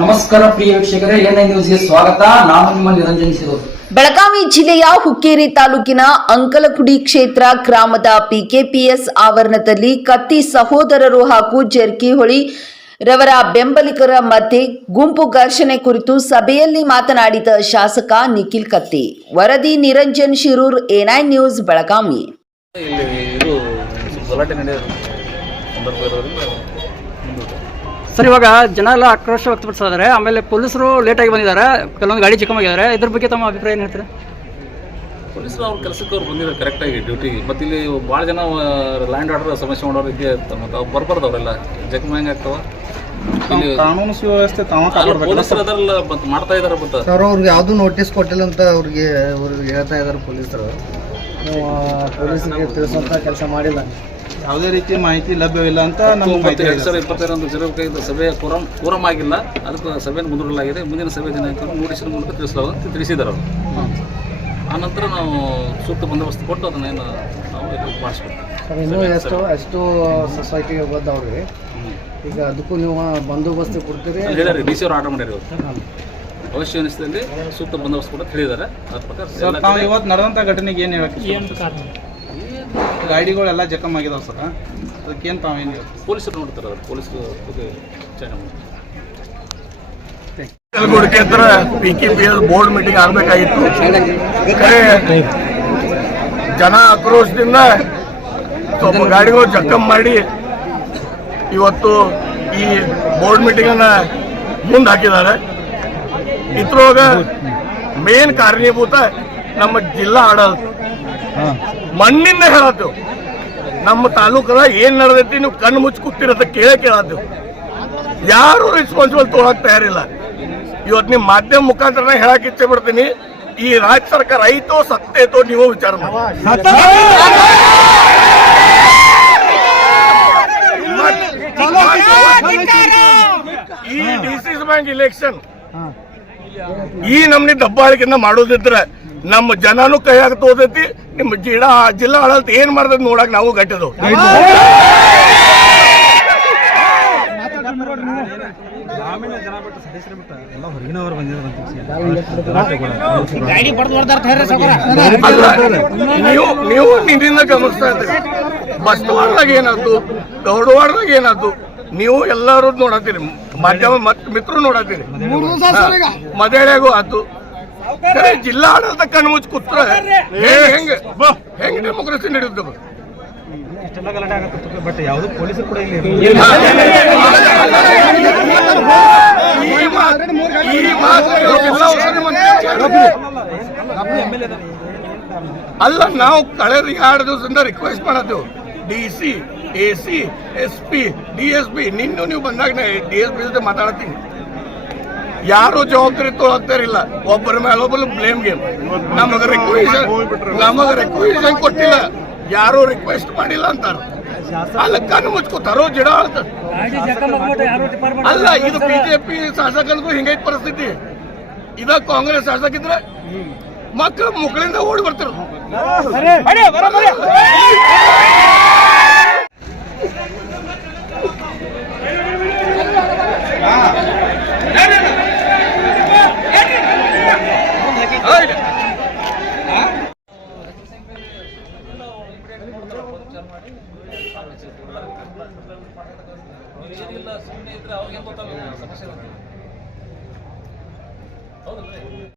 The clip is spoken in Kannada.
ನಮಸ್ಕಾರ ಪ್ರಿಯ ವೀಕ್ಷಕರೇ ಎನ್ ನ್ಯೂಸ್ಗೆ ಸ್ವಾಗತ. ನಾನು ನಿಮ್ಮ ನಿರಂಜನ್ ಸಿರೋದು ಬೆಳಗಾವಿ ಜಿಲ್ಲೆಯ ಹುಕ್ಕೇರಿ ತಾಲೂಕಿನ ಅಂಕಲಕುಡಿ ಕ್ಷೇತ್ರ ಗ್ರಾಮದ ಪಿಕೆಪಿಎಸ್ ಆವರಣದಲ್ಲಿ ಕತ್ತಿ ಸಹೋದರರು ಹಾಗೂ ಜರ್ಕಿಹೊಳಿ ರವರ ಬೆಂಬಲಿಗರ ಮಧ್ಯೆ ಗುಂಪು ಘರ್ಷಣೆ ಕುರಿತು ಸಭೆಯಲ್ಲಿ ಮಾತನಾಡಿದ ಶಾಸಕ ನಿಖಿಲ್ ಕತ್ತಿ. ವರದಿ ನಿರಂಜನ್ ಶಿರೂರ್ ಎನ್ಐ ನ್ಯೂಸ್ ಬೆಳಗಾವಿ. ಇಲ್ಲಿ ಇದು ಗಲಾಟೆ ನಡೆಯೋ ಸಂದರ್ಭ ಇರೋದ್ರಿಂದ ಮುಂದೂಡಿದೆ. ಸರ್ ಇವಾಗ ಜನ ಎಲ್ಲ ಆಕ್ರೋಶ ವ್ಯಕ್ತಪಡಿಸಿದ್ದಾರೆ ಆಮೇಲೆ ಪೊಲೀಸರು ಲೇಟಾಗಿ ಬಂದಿದ್ದಾರೆ. ಕೆಲವೊಂದು ಗಾಡಿ ಚಿಕ್ಕಮಾಗಿದ್ದಾರೆ ಇದ್ರ ಬಗ್ಗೆ ತಮ್ಮ ಅಭಿಪ್ರಾಯ ಏನು ಹೇಳ್ತೀರಾ? ಪೊಲೀಸರು ಅವ್ರ ಕೆಲಸಕ್ಕೆ ಅವ್ರು ಬಂದಿದ್ದಾರೆ ಕರೆಕ್ಟಾಗಿ ಡ್ಯೂಟಿಗೆ ಮತ್ತು ಇಲ್ಲಿ ಭಾಳ ಜನ ಲ್ಯಾಂಡ್ ಆರ್ಡರ್ ಸಮಸ್ಯೆ ಮಾಡೋರು ಇದೆ ಇರ್ತಾರೆ. ಮತ್ತು ಅವ್ರು ಬರ್ಬಾರ್ದು ಅವರೆಲ್ಲ ಹೆಂಗೆ ಆಗ್ತಾವ. ಇಲ್ಲಿ ಕಾನೂನು ಸುವ್ಯವಸ್ಥೆ ತಾವ ಪೊಲೀಸರು ಅದರಲ್ಲ ಮತ್ತು ಮಾಡ್ತಾ ಇದ್ದಾರೆ ಮತ್ತು. ಸರ್ ಅವ್ರಿಗೆ ಯಾವುದು ನೋಟಿಸ್ ಕೊಟ್ಟಿಲ್ಲ ಅಂತ ಅವ್ರಿಗೆ ಅವ್ರಿಗೆ ಹೇಳ್ತಾ ಇದ್ದಾರೆ ಪೊಲೀಸರು. ನೀವು ಪೊಲೀಸರಿಗೆ ತಿಳಿಸುವಂತ ಕೆಲಸ ಮಾಡಿಲ್ಲ. ಯಾವುದೇ ರೀತಿ ಮಾಹಿತಿ ಲಭ್ಯವಿಲ್ಲ ಅಂತ ನಮ್ಮ ಮಾಹಿತಿ ಎರಡು ಸಾವಿರದ ಇಪ್ಪತ್ತೈದರಂದು ಜರುಗಬೇಕಾಗಿದ್ದ ಸಭೆ ಕೋರಂ ಕೋರಂ ಆಗಿಲ್ಲ. ಅದಕ್ಕೆ ಸಭೆಯನ್ನು ಮುಂದೂಡಲಾಗಿದೆ. ಮುಂದಿನ ಸಭೆ ದಿನಾಂಕ ನೋಟಿಸಿನ ಮೂಲಕ ತಿಳಿಸಲಾಗುತ್ತೆ ತಿಳಿಸಿದ್ದಾರೆ ಅವರು. ಆನಂತರ ನಾವು ಸೂಕ್ತ ಬಂದೋಬಸ್ತ್ ಕೊಟ್ಟು ಅದನ್ನೇನು ನಾವು ಇದು ಮಾಡಿಸ್ಕೊಡ್ತೀವಿ ಸರ್ ಇನ್ನೂ ಎಷ್ಟು ಎಷ್ಟು ಸೊಸೈಟಿಗೆ ಬಂದ ಅವ್ರಿಗೆ ಈಗ ಅದಕ್ಕೂ ನೀವು ಬಂದೋಬಸ್ತ್ ಕೊಡ್ತೀರಿ? ಹೇಳಿದ್ದಾರೆ ಡಿ ಸಿ ಅವ್ರು ಆರ್ಡರ್ ಮಾಡಿದ್ರು ಅವಶ್ಯ ಅನಿಸಿದಲ್ಲಿ ಸೂಕ್ತ ಬಂದೋಬಸ್ತ್ ಕೂಡ ತಿಳಿದಾರೆ. ಅದ್ರ ಪ್ರಕಾರ ಇವತ್ತು ನಡೆದಂಥ ಘಟನೆಗೆ ಏನು ಹೇಳಕ್ಕೆ ಗಾಡಿಗಳೆಲ್ಲ ಜಖಮ್ ಆಗಿದಾವೆ ಸರ್. ಅದಕ್ಕೇನು ತಾವೇನು ಪೊಲೀಸರು ನೋಡ್ತಾರ ಪೊಲೀಸರು ಕಲಬುರಗಿ ಹತ್ರ P K P L board meeting ಆಗಬೇಕಾಗಿತ್ತು. ಜನ ಆಕ್ರೋಶದಿಂದ ತಮ್ಮ ಗಾಡಿಗಳು ಜಖಮ್ ಮಾಡಿ ಇವತ್ತು ಈ ಬೋರ್ಡ್ ಮೀಟಿಂಗ್ ಅನ್ನ ಮುಂದೆ ಹಾಕಿದ್ದಾರೆ. ಇದ್ರೊಳಗ ಮೇನ್ ಕಾರಣೀಭೂತ ನಮ್ಮ ಜಿಲ್ಲಾ ಆಡಳಿತ. ಮಣ್ಣಿಂದ ಹೇಳದ್ದು ನಮ್ಮ ತಾಲೂಕದ ಏನ್ ನಡೆದೈತಿ ನೀವು ಕಣ್ಣು ಮುಚ್ಚಿ ಕೂತಿರತ್ತ ಕೇಳೇ ಕೇಳತ್ತೇವು ಯಾರು ರೆಸ್ಪಾನ್ಸಿಬಲ್ ತೊಗೊಳಕ್ ತಯಾರಿಲ್ಲ. ಇವತ್ತು ನಿಮ್ಮ ಮಾಧ್ಯಮ ಮುಖಾಂತರ ಹೇಳಕ್ ಇಚ್ಛೆ ಬಿಡ್ತೀನಿ ಈ ರಾಜ್ಯ ಸರ್ಕಾರ ಐತೋ ಸತ್ತೈತೋ ನೀವು ವಿಚಾರ ಮಾಡಿ. ಈ ಡಿಸಿಸ್ ಬ್ಯಾಂಕ್ ಇಲೆಕ್ಷನ್ ಈ ನಮ್ನಿ ದಬ್ಬಾಳಿಕೆಯಿಂದ ಮಾಡೋದಿದ್ರೆ ನಮ್ಮ ಜನನು ಕೈಯಾಗ ತೋತೈತಿ ನಿಮ್ಮ ಜಿಲ್ಲಾ ಜಿಲ್ಲಾ ಆಡಳಿತ ಏನ್ ಮಾಡ್ತೈತಿ ನೋಡಕ್ ನಾವು ಗಟ್ಟದು ನೀವು ನೀವು ನಿನ್ನಿಂದ ಗಮನಿಸ್ತಾ ಇದ್ದೀರಿ. ಬಸ್ತವಾಡ್ದಾಗ ಏನಾಯ್ತು? ದೌಡವಾಡ್ದಾಗ ಏನಾಯ್ತು? ನೀವು ಎಲ್ಲರೂ ನೋಡತ್ತೀರಿ. ಮಾಧ್ಯಮ ಮತ್ ಮಿತ್ರರು ನೋಡತ್ತೀರಿ. ಮದಳೆಗೂ ಆತು ಖರೆ ಜಿಲ್ಲಾ ಆಡಳಿತ ಕಣ್ಣು ಮುಚ್ಚಿ ಕೂತ್ರ ಹೆಂಗ ಹೆಂಗೆ ಡೆಮೋಕ್ರಸಿ ನಡೆಯುತ್ತೆ ಬಟ್ ಯಾವುದು ಪೊಲೀಸರು ಕೂಡ ಇಲ್ಲಿ ಅಲ್ಲ ನಾವು ಕಳೆದ ಎರಡು ದಿವಸದಿಂದ request ಮಾಡತ್ತೇವು D C A C S P D S P ನಿನ್ನು ನೀವು ಬಂದಾಗ ಡಿ ಎಸ್ ಪಿ ಜೊತೆ ಮಾತಾಡತ್ತೀನಿ ಯಾರು ಜವಾಬ್ದಾರಿ ತೊಗೊಳ್ತಾರಿಲ್ಲ ಒಬ್ಬರ ಮೇಲೆ ಒಬ್ಬರು ಬ್ಲೇಮ್ ಗೇಮ್ ನಮಗ ರಿಕ್ವೆಸ್ಟ್ ನಮಗ ರಿಕ್ವೆಷನ್ ಕೊಟ್ಟಿಲ್ಲ. ಯಾರು ರಿಕ್ವೆಸ್ಟ್ ಮಾಡಿಲ್ಲ ಅಂತಾರ. ಅಲ್ಲ ಕಣ್ಣು ಮುಚ್ಕೋತಾರೋ ಜಿಡ ಅಲ್ಲ ಇದು ಬಿಜೆಪಿ ಶಾಸಕರಿಗೂ ಹಿಂಗೈತ್ ಪರಿಸ್ಥಿತಿ. ಇದ ಕಾಂಗ್ರೆಸ್ ಶಾಸಕ ಇದ್ರೆ ಮಕ್ಕಳು ಮುಕ್ಕಳಿಂದ ಓಡಿ ಬರ್ತಾರ ಏನಿಲ್ಲ ಸುಮ್ಮನೆ ಇದ್ರೆ ಅವ್ರಿಗೆ ಗೊತ್ತಾಗಲ್ಲ ಸಮಸ್ಯೆ